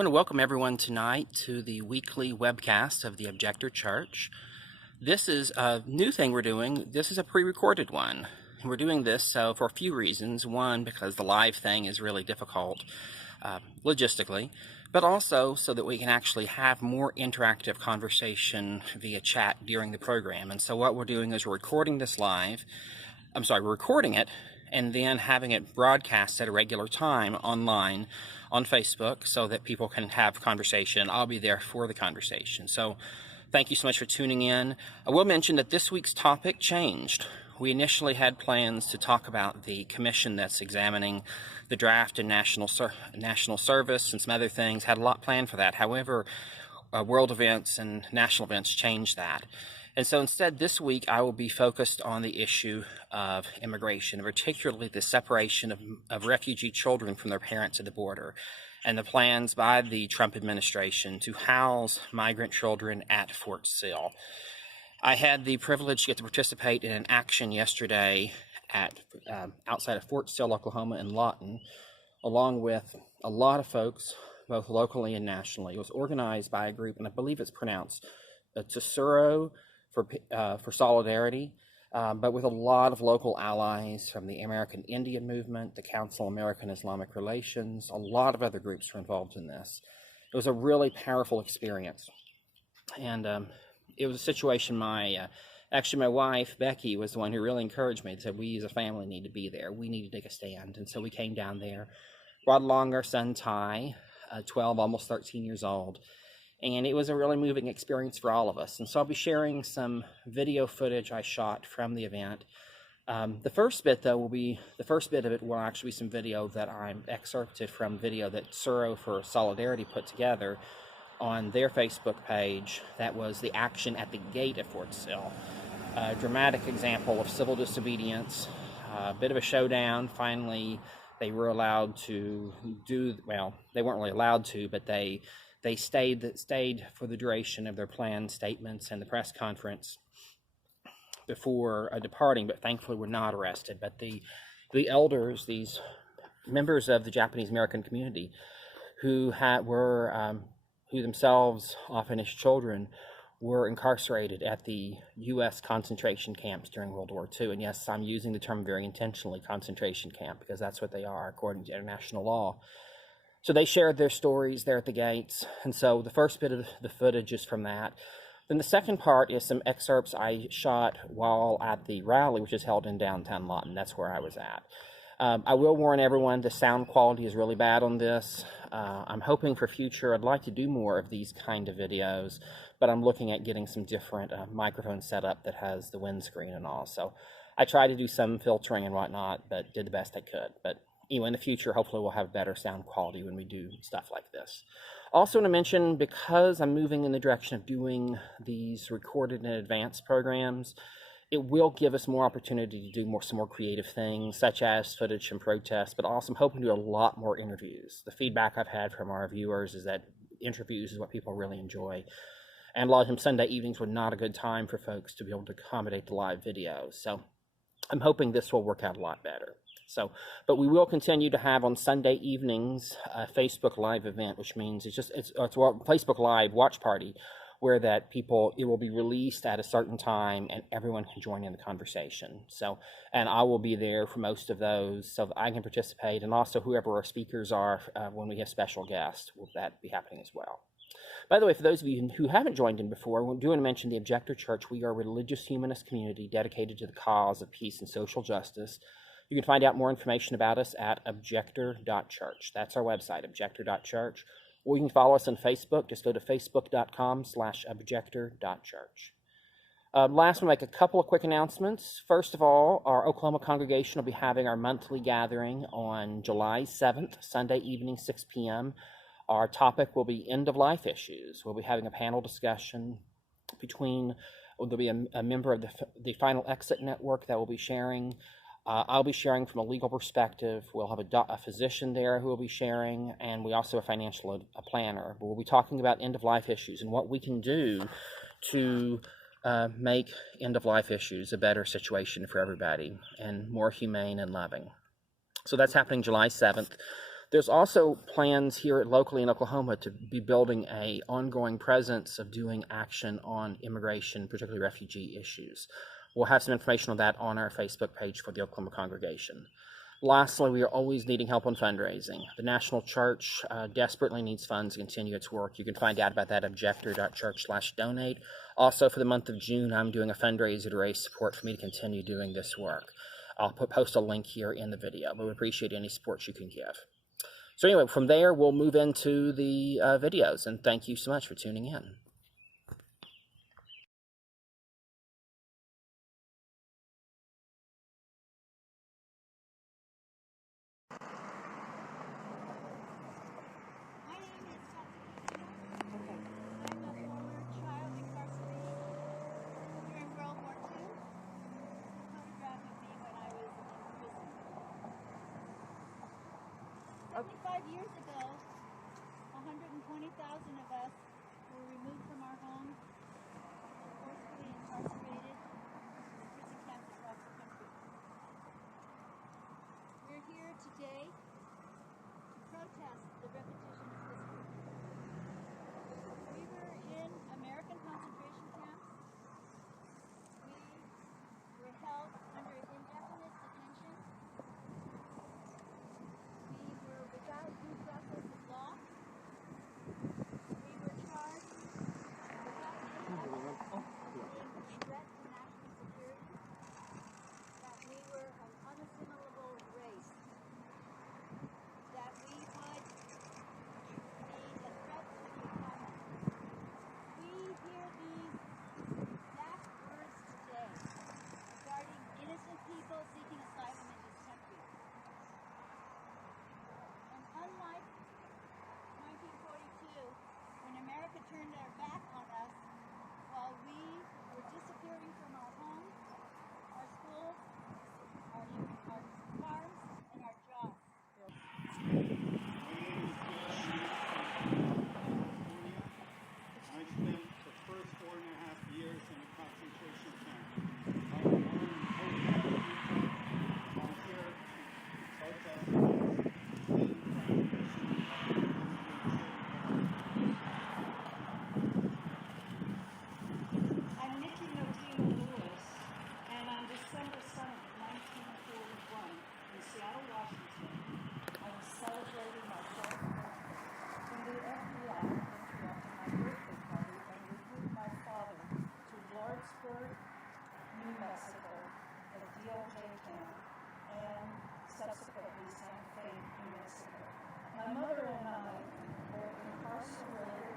want to welcome everyone tonight to the weekly webcast of the Objector Church. This is a new thing we're doing. This is a pre-recorded one. And we're doing this for a few reasons. One, because the live thing is really difficult logistically, but also so that we can actually have more interactive conversation via chat during the program. And so what we're doing is we're recording this live. We're recording it and then having it broadcast at a regular time online on Facebook so that people can have conversation. I'll be there for the conversation. So thank you so much for tuning in. I will mention that this week's topic changed. We initially had plans to talk about the commission that's examining the draft and national service and some other things. Had a lot planned for that. However, world events and national events changed that. And so instead, this week, I will be focused on the issue of immigration, particularly the separation of refugee children from their parents at the border, and the plans by the Trump administration to house migrant children at Fort Sill. I had the privilege to get to participate in an action yesterday at outside of Fort Sill, Oklahoma, in Lawton, along with a lot of folks, both locally and nationally. It was organized by a group, and I believe it's pronounced Tesoro, for solidarity, but with a lot of local allies from the American Indian Movement, the Council of American Islamic Relations. A lot of other groups were involved in this. It was a really powerful experience, and it was a situation. My wife Becky was the one who really encouraged me and said, "We as a family need to be there. We need to take a stand." And so we came down there, brought along our son Ty, 12, almost 13 years old. And it was a really moving experience for all of us. And so I'll be sharing some video footage I shot from the event. The first bit of it will actually be some video that I'm excerpted from video that Suro for Solidarity put together on their Facebook page. That was the action at the gate at Fort Sill. A dramatic example of civil disobedience, a bit of a showdown. Finally, they were allowed to they weren't really allowed to, but they stayed for the duration of their planned statements and the press conference before departing, but thankfully were not arrested. But the elders, these members of the Japanese American community, who themselves, often as children, were incarcerated at the U.S. concentration camps during World War II. And yes, I'm using the term very intentionally, concentration camp, because that's what they are according to international law. So they shared their stories there at the gates, and so the first bit of the footage is from that. Then the second part is some excerpts I shot while at the rally, which is held in downtown Lawton. That's where I was at. I will warn everyone, the sound quality is really bad on this. I'm hoping for future, I'd like to do more of these kind of videos, but I'm looking at getting some different microphone setup that has the windscreen and all. So I tried to do some filtering and whatnot, but did the best I could. But anyway, in the future, hopefully we'll have better sound quality when we do stuff like this. Also want to mention, because I'm moving in the direction of doing these recorded in advance programs, it will give us more opportunity to do some more creative things, such as footage from protests, but also I'm hoping to do a lot more interviews. The feedback I've had from our viewers is that interviews is what people really enjoy. And a lot of times Sunday evenings were not a good time for folks to be able to accommodate the live videos. So I'm hoping this will work out a lot better. But we will continue to have on Sunday evenings a Facebook Live event, which means it's a Facebook Live watch party, where it will be released at a certain time and everyone can join in the conversation. And I will be there for most of those so that I can participate, and also whoever our speakers are when we have special guests, will that be happening as well. By the way, for those of you who haven't joined in before, I do want to mention the Objector Church. We are a religious humanist community dedicated to the cause of peace and social justice. You can find out more information about us at objector.church. That's our website, objector.church. Or you can follow us on Facebook. Just go to facebook.com/objector.church. Last, we'll make a couple of quick announcements. First of all, our Oklahoma congregation will be having our monthly gathering on July 7th, Sunday evening, 6 p.m. Our topic will be end-of-life issues. We'll be having a panel discussion there'll be a member of the Final Exit Network that will be sharing. I'll be sharing from a legal perspective. We'll have a physician there who will be sharing, and we also have a financial planner. We'll be talking about end-of-life issues and what we can do to make end-of-life issues a better situation for everybody and more humane and loving. So that's happening July 7th. There's also plans here locally in Oklahoma to be building a ongoing presence of doing action on immigration, particularly refugee issues. We'll have some information on that on our Facebook page for the Oklahoma congregation. Lastly, we are always needing help on fundraising. The National Church desperately needs funds to continue its work. You can find out about that at objector.church/donate. Also, for the month of June, I'm doing a fundraiser to raise support for me to continue doing this work. I'll post a link here in the video, but we appreciate any support you can give. So anyway, from there, we'll move into the videos, and thank you so much for tuning in. Years ago, 120,000 of us were removed from our homes and forcibly incarcerated in prison camps across the country. We're here today to protest the repetition of history. We were in American concentration camps. We were held under indefinite detention. We were without due process of law. We were charged without any evidence of being a threat to national security, that we were an unassimilable race, that we would be a threat to the economy. We hear these exact words today regarding innocent people seeking asylum in this country. And unlike 1942, when America turned their back on us while we were disappearing from our homes, our schools, our farms, and our jobs. I spent the first 4.5 years in a concentration camp. I was volunteer I'm Nikki Nodina Lewis, and on December 7th, 1941, in Seattle, Washington, I was celebrating my 12th birthday when the FBI interrupted my birthday party and removed my father to Lordsburg, New Mexico, a DOJ camp, and subsequently Santa Fe, New Mexico. My mother and I were incarcerated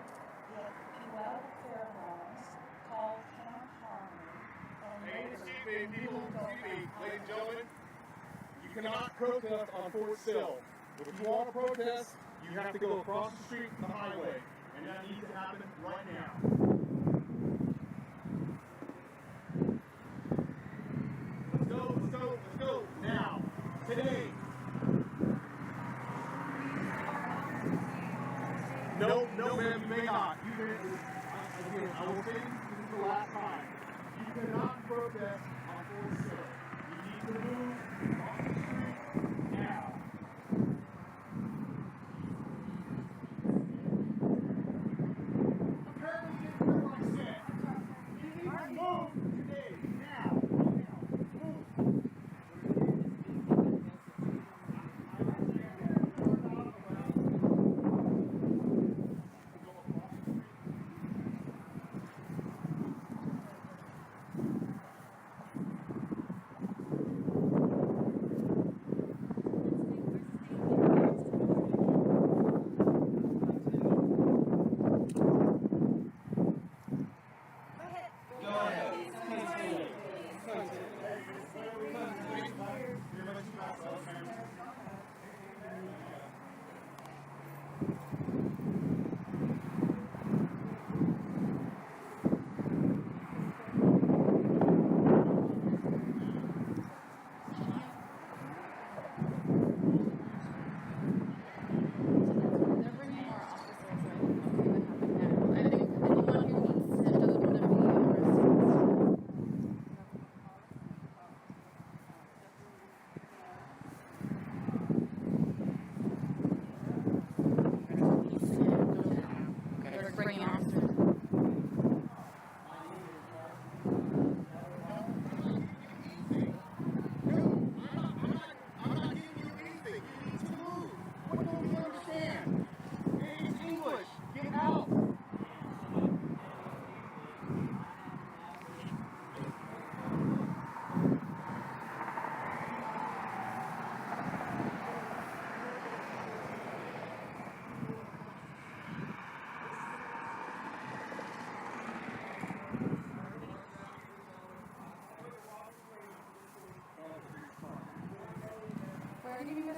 at Puyallup Fairgrounds, called Camp Harmony, and Ladies later and Newell gentlemen, you cannot protest on Fort Sill. If you want to protest, you have to go across the street to the highway, and that needs to happen right now. Let's go, now, today. No, ma'am, you may not. Again, I will say this is the last time. You cannot protest on Fort Sill. You need to move off the street now. Apparently you didn't hear what I said. You need to move today, now. Move.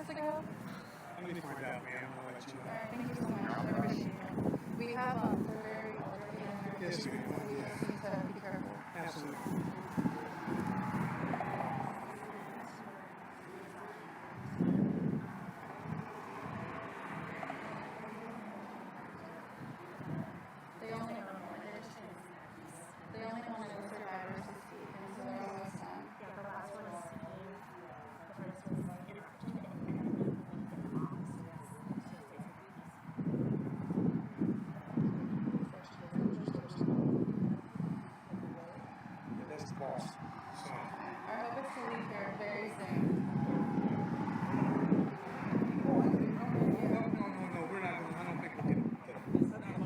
minutes ago? Let me find out, man. I'll let you know. Alright, thank you so much. I appreciate it. We have, they're very elderly and they're Yes, ma'am. so we just need to be careful. Absolutely. They only wanted the survivors to speak, and so they're almost done. Yeah, the last one is speaking. The first was Yeah, that's the boss. So, Our hope is to leave here very soon. no, we're not going. I don't think we'll get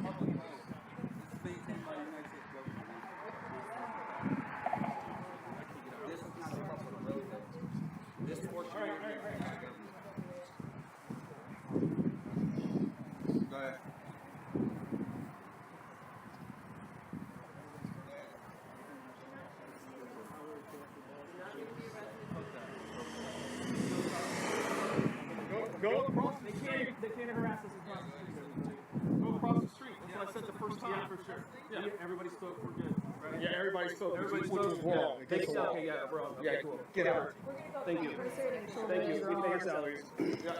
Go ahead. Go across. They can't harass us across the street. Go across the street. That's what I said the first time. Yeah, for sure. Yeah, everybody spoke. We're good. Right? Yeah, everybody spoke. Everybody Which spoke. was wrong. Yeah. It gets a lot. Okay, yeah, we're on. Yeah, cool. Get out. Thank you. Thank you. We pay your salaries. Yeah.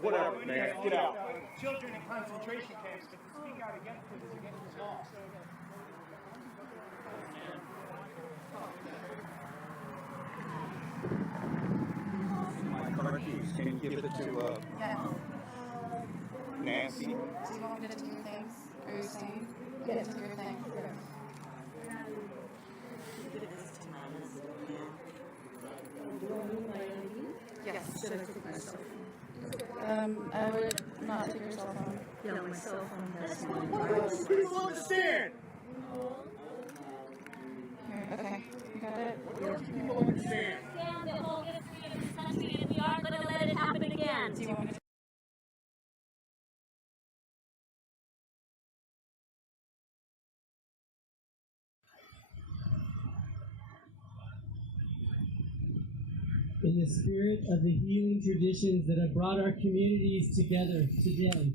Whatever, man. Get out. Children in concentration camps, but to speak out against it is against the law. My car keys. Can you give it to Yes. Nancy? Do you want me to do your things? Are you saying? Get it to your things. Yes. Should I take my cell phone? I would not take your cell phone. Yeah, my cell phone has People understand. Here, okay. You got it? People understand. Understand the whole history of this country, and we aren't going to let it happen again. Do you want me to? In the spirit of the healing traditions that have brought our communities together today,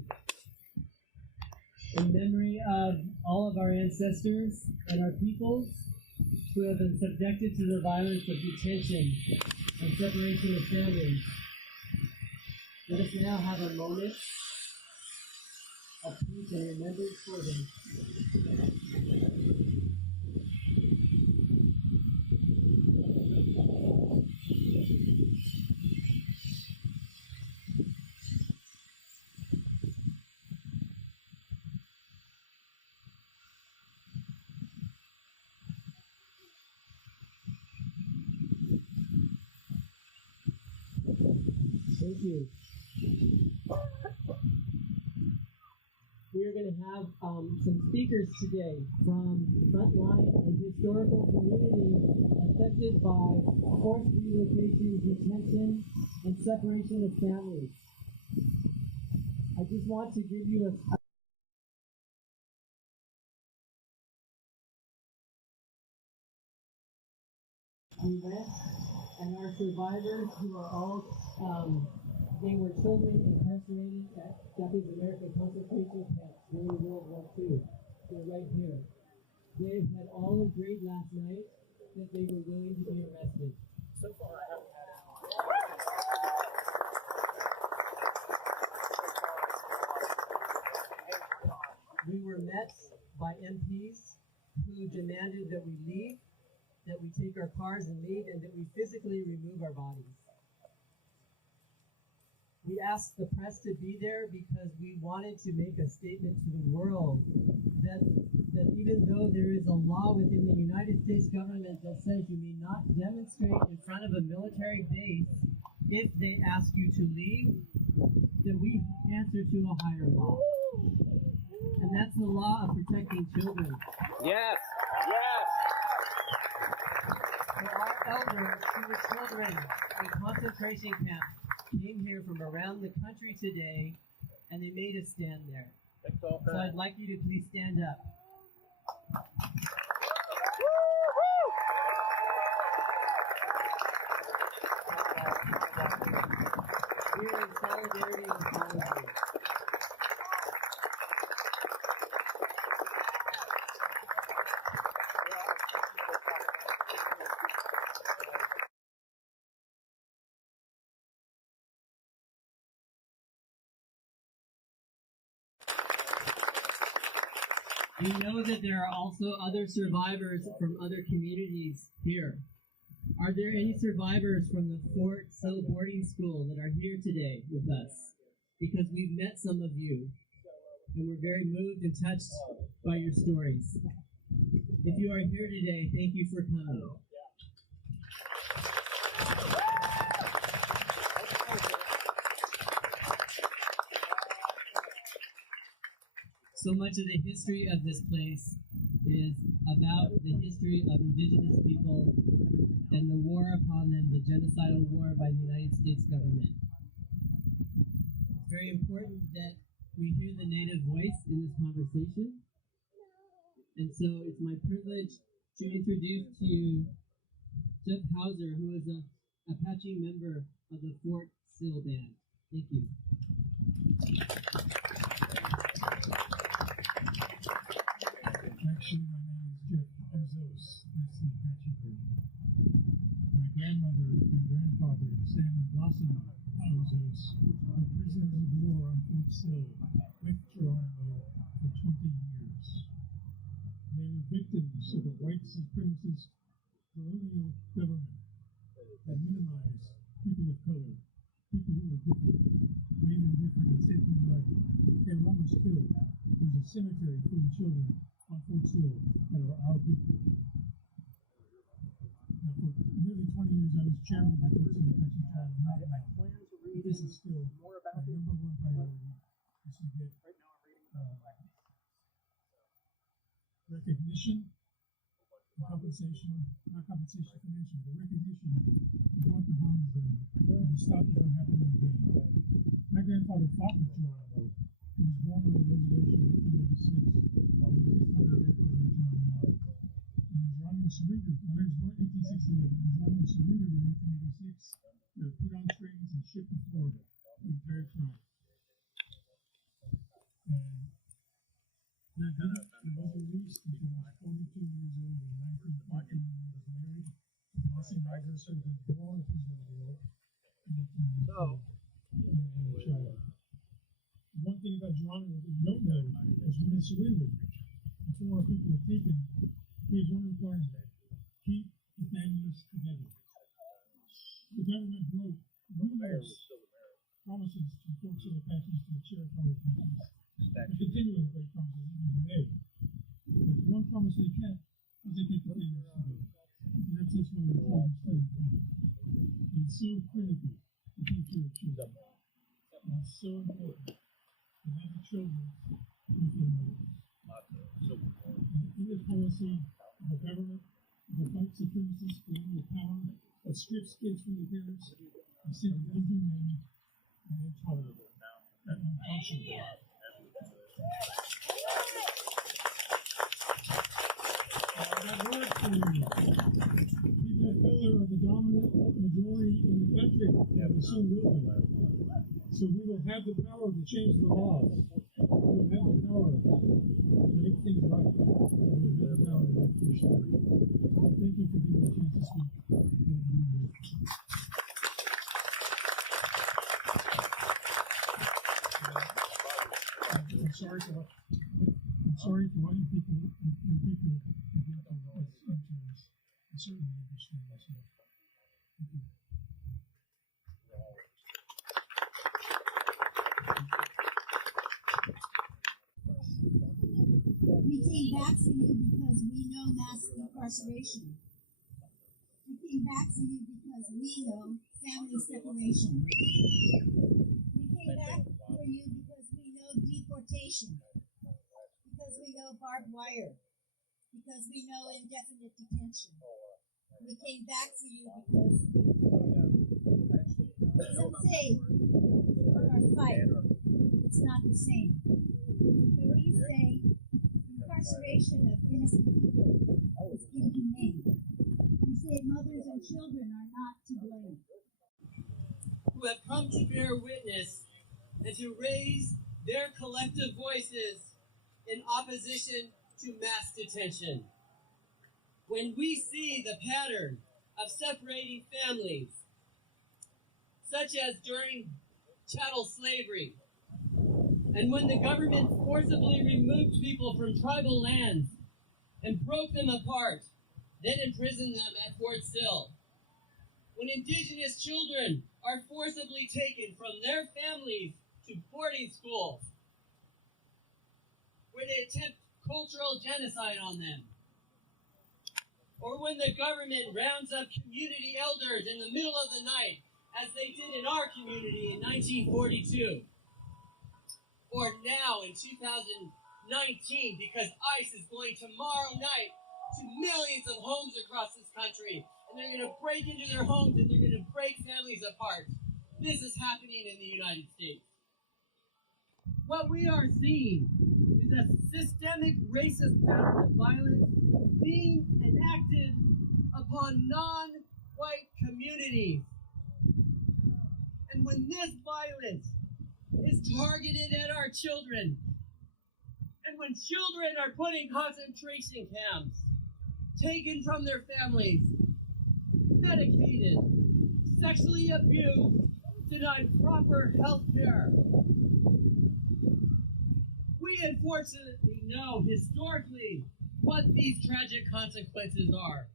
in memory of all of our ancestors and our peoples who have been subjected to the violence of detention and separation of families, let us now have a moment of peace and remembrance for them. Thank you. We are going to have some speakers today from frontline and historical communities affected by forced relocation, detention, and separation of families. I just want to give you a we went, and our survivors who are all, they were children incarcerated at Japanese American concentration camps during World War II. They're right here. They had all agreed last night that they were willing to be arrested. So far, I haven't had We were met by MPs who demanded that we leave, that we take our cars and leave, and that we physically remove our bodies. We asked the press to be there because we wanted to make a statement to the world that even though there is a law within the United States government that says you may not demonstrate in front of a military base if they ask you to leave, that we answer to a higher law. And that's the law of protecting children. Yes, yes. So our elders who were children in concentration camps came here from around the country today, and they made us stand there. So I'd like you to please stand up. We are in solidarity with all of you. We know that there are also other survivors from other communities here. Are there any survivors from the Fort Sill boarding school that are here today with us? Because we've met some of you, and we're very moved and touched by your stories. If you are here today, thank you for coming. So much of the history of this place is about the history of indigenous people and the war upon them, the genocidal war by the United States government. It's very important that we hear the Native voice in this conversation. And so it's my privilege to introduce to you Jeff Hauser, who is an Apache member of the Fort Sill Band. Thank you. Actually, my name is Jeff Bezos. That's the Apache version. My grandmother and grandfather, Sam and Blossom Bezos, were prisoners of war on Fort Sill with Geronimo for 20 years. They were victims of the white supremacist colonial government that minimized people of color, people who were different, made them different and set them away. They were almost killed. There's a cemetery full of children on Fort Sill that are our people. Now, for nearly 20 years, I was chairman of the Fort Sill Apache Tribe Mountain Now. This is still my number one priority, is to get recognition, compensation, not compensation financially, but recognition of what the harm is done, and to stop it from happening again. My grandfather fought with Geronimo. He was born on the reservation in 1886. And when Geronimo surrendered, he was born in 1868. When Geronimo surrendered in 1886, they were put on trains and shipped to Florida, the entire tribe. And he was released until he was 42 years old in 1914 when he was married. Blessing Isaac served as all of his life in 1894 and a child. One thing about Geronimo that you don't know is when he surrendered, before our people were taken, he had one requirement: keep the families together. The government broke numerous promises to Fort Sill Apaches, to the Cherokee Apaches, and continuing to break promises even today. But the one promise they kept was they kept the families together. And that's just why we're trying to stay together. It's so critical to take care of children. It's so important to have the children with their mothers. In the policy of the government, of the white supremacists colonial power that strips kids from their parents, is simply inhumane and intolerable and unconscionable. I got word for you. People of color are the dominant majority in the country, and soon will be. So we will have the power to change the laws. We will have the power to make things right. We will have the power to make things right. Thank you for giving me a chance to speak. I'm sorry for what you people have been through as interns. I certainly understand myself. Thank you. We came back for you because we know mass incarceration. We came back for you because we know family separation. We came back for you because we know deportation. Because we know barbed wire. Because we know indefinite detention. We came back for you because some say on our fight, it's not the same. But we say incarceration of innocent people is inhumane. We say mothers and children are not to blame. who have come to bear witness and to raise their collective voices in opposition to mass detention. When we see the pattern of separating families, such as during chattel slavery, and when the government forcibly removed people from tribal lands and broke them apart, then imprisoned them at Fort Sill, when indigenous children are forcibly taken from their families to boarding schools, where they attempt cultural genocide on them, or when the government rounds up community elders in the middle of the night, as they did in our community in 1942, or now in 2019, because ICE is going tomorrow night to millions of homes across this country, and they're going to break into their homes and they're going to break families apart. This is happening in the United States. What we are seeing is a systemic racist pattern of violence being enacted upon non-white communities. And when this violence is targeted at our children, and when children are put in concentration camps, taken from their families, medicated, sexually abused, denied proper health care, we unfortunately know historically what these tragic consequences are.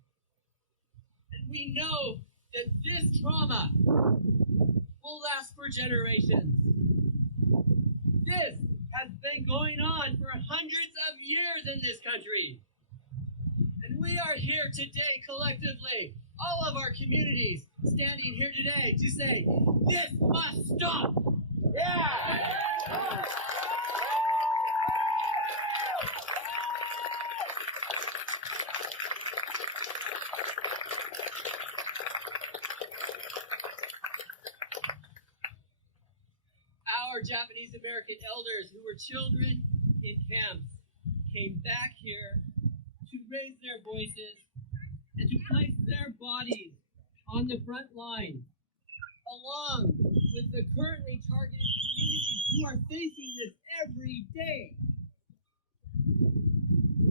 And we know that this trauma will last for generations. This has been going on for hundreds of years in this country. And we are here today collectively, all of our communities standing here today to say, this must stop. Yeah! Our Japanese American elders who were children in camps came back here to raise their voices and to place their bodies on the front line, along with the currently targeted communities who are facing this every day.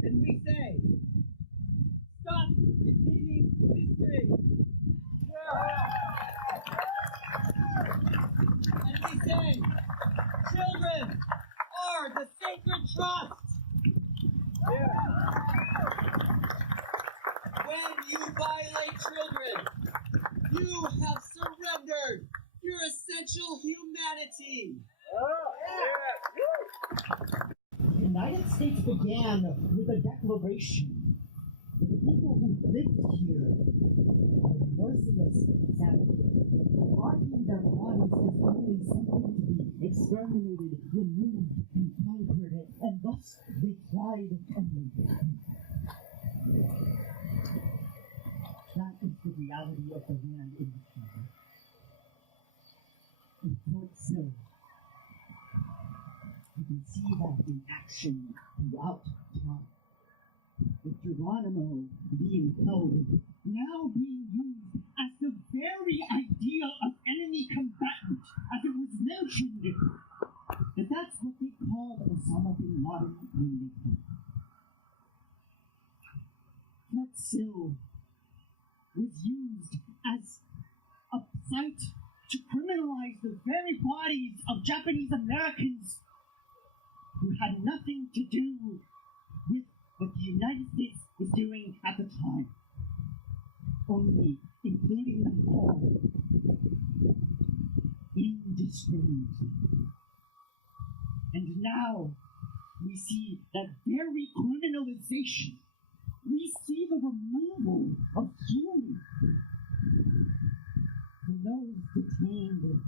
And we say, stop repeating history. And we say, children are the sacred trust. When you violate children, you have surrendered your essential humanity. The United States began with a declaration that the people who lived here were merciless savages, marking their bodies as only something to be exterminated, removed, and conquered, and thus they cried and they died. That is the reality of the land in the future. In Fort Sill, you can see that in action throughout time. With Geronimo being held, now being used as the very idea of enemy combatant, as it was mentioned, that's what they called Osama bin Laden when they came. Fort Sill was used as a site to criminalize the very bodies of Japanese Americans who had nothing to do with what the United States was doing at the time, only including them all indiscriminately. And now we see that very criminalization. We see the removal of human from those detained,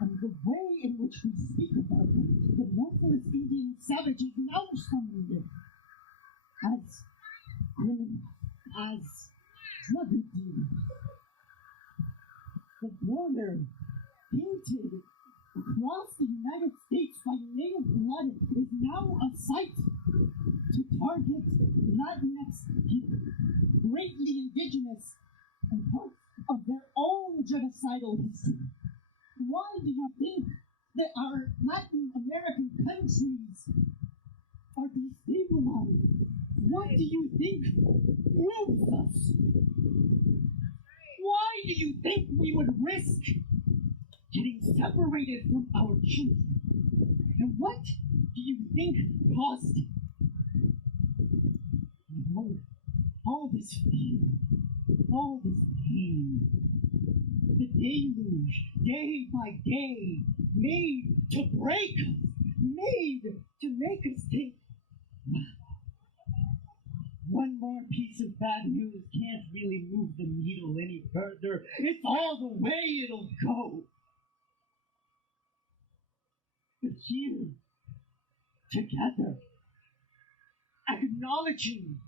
and the way in which we speak about them, the merciless Indian savages now summoned as criminals, as drug dealers. The border painted across the United States by native blood is now a site to target Latinx people, greatly indigenous and part of their own genocidal history. Why do you think that our Latin American countries are destabilized? What do you think moves us? Why do you think we would risk getting separated from our children? And what do you think caused it? All this fear, all this pain, the deluge, day by day, made to break us, made to make us think, one more piece of bad news can't really move the needle any further. It's all the way it'll go. But here, together, acknowledging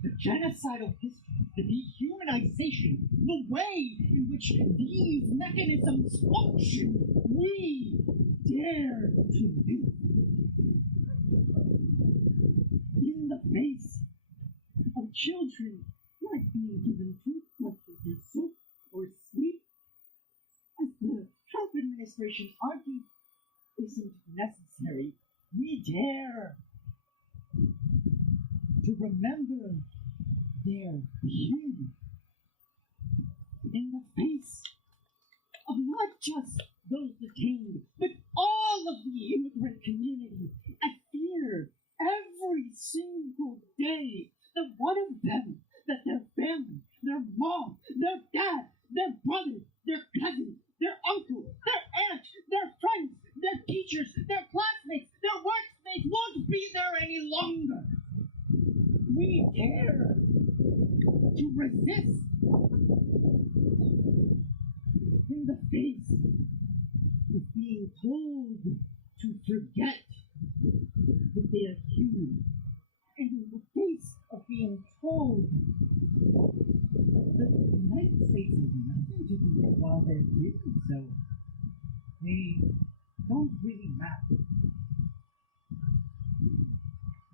the genocidal history, the dehumanization, the way in which these mechanisms function, we dare to live. In the face of children not being given toothbrushes or soap or sleep, as the Trump administration argues isn't necessary, we dare to remember their human. In the face of not just those detained, but all of the immigrant community, I fear every single day that one of them, that their family, their mom, their dad, their brother, their cousin, their uncle, their aunt, their friends, their teachers, their classmates, their workmates won't be there any longer. We dare to resist in the face of being told to forget that they are human, and in the face of being told that the United States has nothing to do while they're here, so they don't really matter.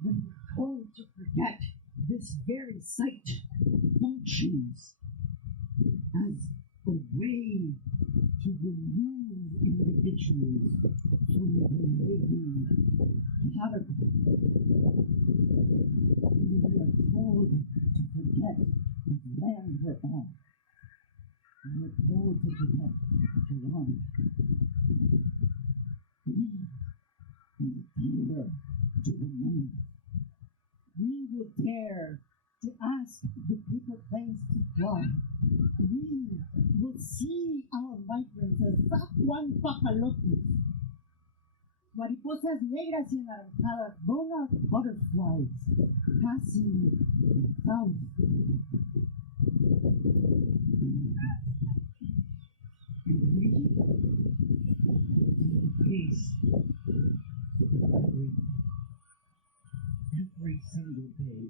When we're told to forget, this very sight functions as a way to remove individuals from the living category. We are told to forget the land we're on. We are told to forget to run. We dare to remember. We will dare to ask the paper planes to fly. We will see our migrants as Juan Papalotes, mariposas negras y anaranjadas, monarch butterflies passing south. And we, in the face of every single day,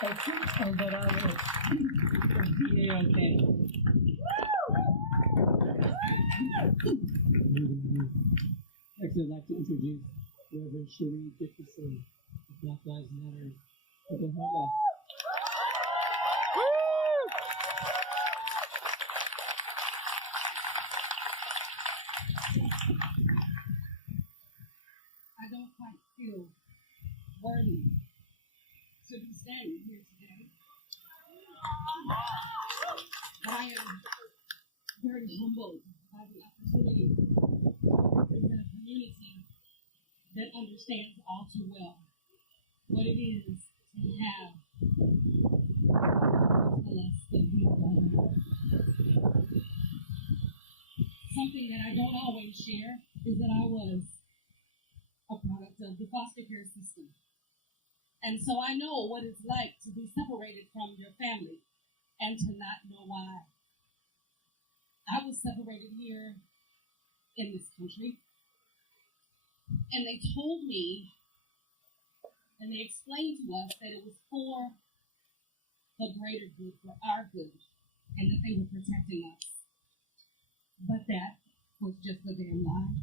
I think that I will be okay. Actually, I'd like to introduce Reverend Cherie Dickerson of Black Lives Matter, Oklahoma. I don't quite feel worthy to be standing here today. I am very humbled by the opportunity to represent a community that understands all too well what it is to have less than we don't have. Something that I don't always share is that I was a product of the foster care system. And so I know what it's like to be separated from your family and to not know why. I was separated here in this country, and they told me, and they explained to us that it was for the greater good, for our good, and that they were protecting us. But that was just a damn lie.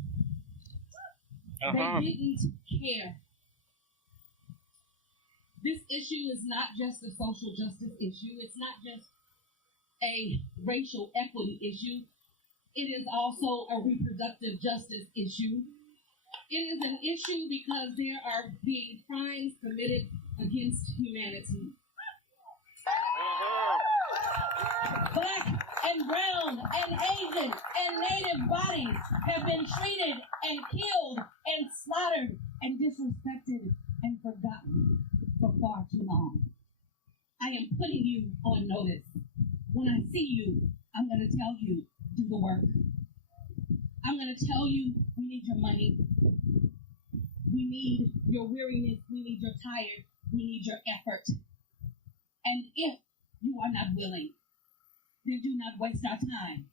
They didn't care. This issue is not just a social justice issue. It's not just a racial equity issue. It is also a reproductive justice issue. It is an issue because there are being crimes committed against humanity. Black and brown and Asian and Native bodies have been treated and killed and slaughtered and disrespected and forgotten for far too long. I am putting you on notice. When I see you, I'm going to tell you, do the work. I'm going to tell you, we need your money. We need your weariness. We need your tired. We need your effort. And if you are not willing, then do not waste our time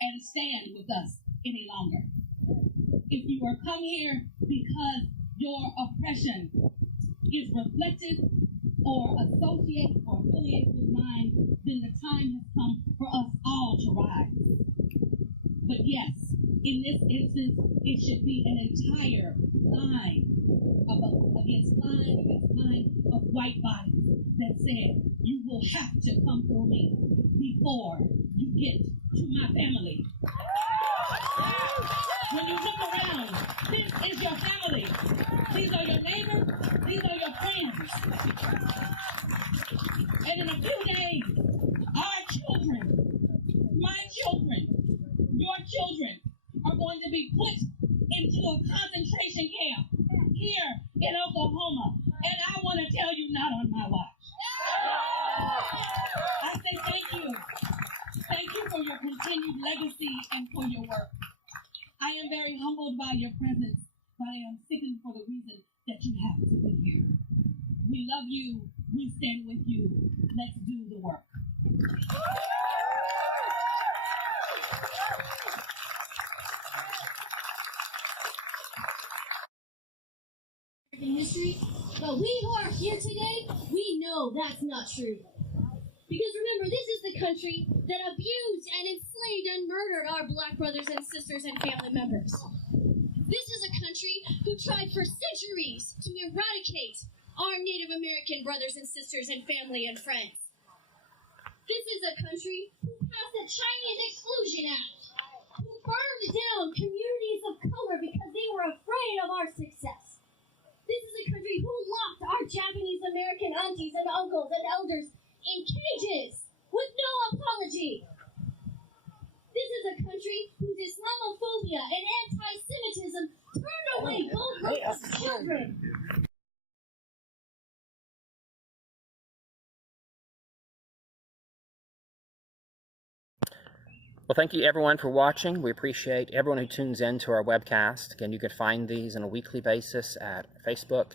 and stand with us any longer. If you are come here because your oppression is reflected or associated or affiliated with mine, then the time has come for us all to rise. But yes, in this instance, it should be an entire line against line of white bodies that said, you will have to come through me before you get to my family. When you look around, this is your family. These are your neighbors. These are your friends. And in a few days, our children, my children, your children are going to be put into a concentration camp here in Oklahoma. And I want to tell you, not on my watch. I say thank you. Thank you for your continued legacy and for your work. I am very humbled by your presence, but I am sickened for the reason that you have to be here. We love you. We stand with you. Let's do the work. History, but we who are here today, we know that's not true. Because remember, this is the country that abused and enslaved and murdered our black brothers and sisters and family members. This is a country who tried for centuries to eradicate our Native American brothers and sisters and family and friends. This is a country who passed the Chinese Exclusion Act, who burned down communities of color because they were afraid of our success. This is a country who locked our Japanese American aunties and uncles and elders in cages with no apology. This is a country whose Islamophobia and anti-Semitism turned away both groups of children. Well, thank you everyone for watching. We appreciate everyone who tunes in to our webcast. Again, you can find these on a weekly basis at Facebook,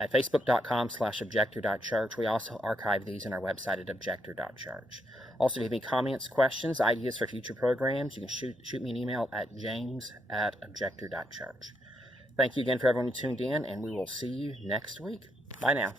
at facebook.com/objector.church. We also archive these on our website at objector.church. Also, if you have any comments, questions, ideas for future programs, you can shoot me an email at james@objector.church. Thank you again for everyone who tuned in, and we will see you next week. Bye now.